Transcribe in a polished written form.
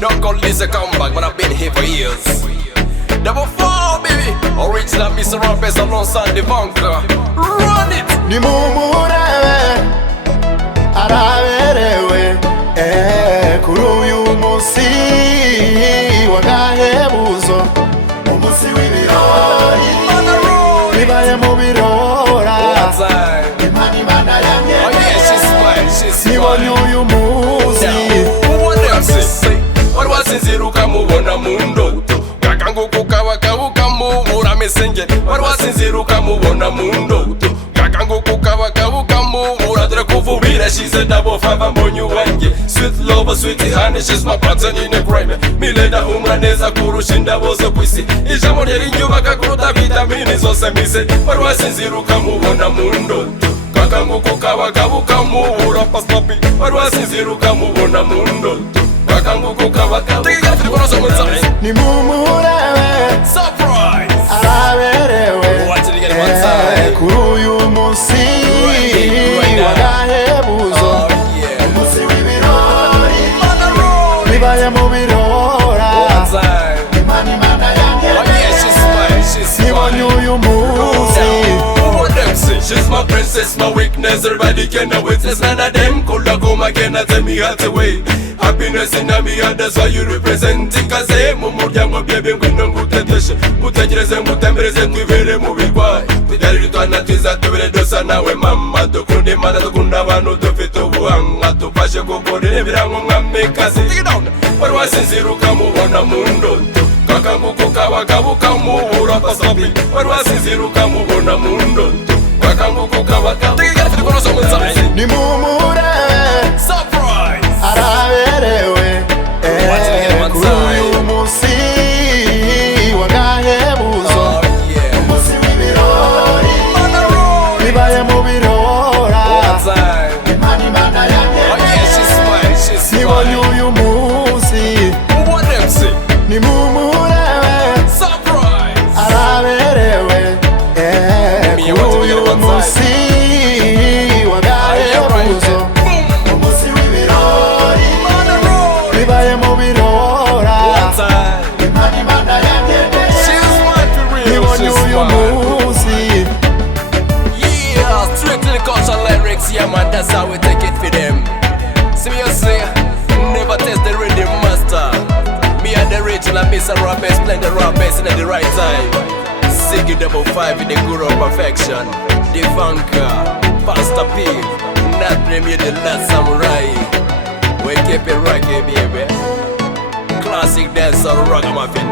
Don't call this a comeback, but I've been here for years. Double four, baby. Original Mr. Rappers alongside the bunker. Run it! Ni mumurewe araberewe kuri uyu munsi w'agahebuzo, umunsi w'ibirori bibaye mu birora. Imana yanjye nibonye uyu munsi. Wari wasinziruka mubona mu ndoto, kakanguka ukabakabuka mubura mesengeri. Wari wasinziruka mubona mu ndoto, kakanguka ukabakabuka mubura. Dore kuva birashize double five ambonye uwanjye. Sweet lover, sweet honey, she's my partner in a crime. Mileda humura neza kurusha indabo zo kwisi. Ijambo rye rinyubaka kuruta vitamini zose mise. Wari wasinziruka mubona mu ndoto, kakanguka ukabakabuka mubura. Paslapi wari wasinziruka mubona mu ndoto, kakanguka ukabakabuka. Ni mumurewe araberewe kuri uyu munsi w'agahebuzo, umunsi w'ibirori bibaye mu birora. Imana yanjye nibonye uyu munsi. She's my princess, my weakness, everybody can witness. None of them could come again and tell me how to wait. Happiness in me, that's why you represent. Kaze mumuryango bebe ngwino nguteteshe, ngutegereze ngutembereze twivere mu bigwayi. Tudari ritwana twiza tubere dosa nawe mama, dukunde Imana dukunda abantu dufite ubuhanga, tufashe gukora ibirango mwamikazi. Wari wasinziruka mubona mu ndoto, kakanguka ukabakabuka mubura. Paslapi wari wasinziruka mubona mu ndoto, kakanguka ukabakabuka. Ni mumurewe araberewe kuri uyu munsi w'agahebuzo, umunsi w'ibirori bibaye mu birora. Imana yanjye nibonye uyu munsi. Ni mumurewe araberewe kuri uyu munsi w'agahebuzo, umunsi w'ibirori bibaye mu birora. Imana yanjye nibonye uyu munsi. Yeah, straight to the culture lyrics, yeah man, that's how we take it for them. Seriously, never test the rhythm master. Me and the original Mr. Rappers, playing the rappers in at the right time. Ziggy double five in the guru of perfection. The Funker, Pastor P, not premier the last samurai. We keep it reggae, baby. Classic dance or ragamuffin.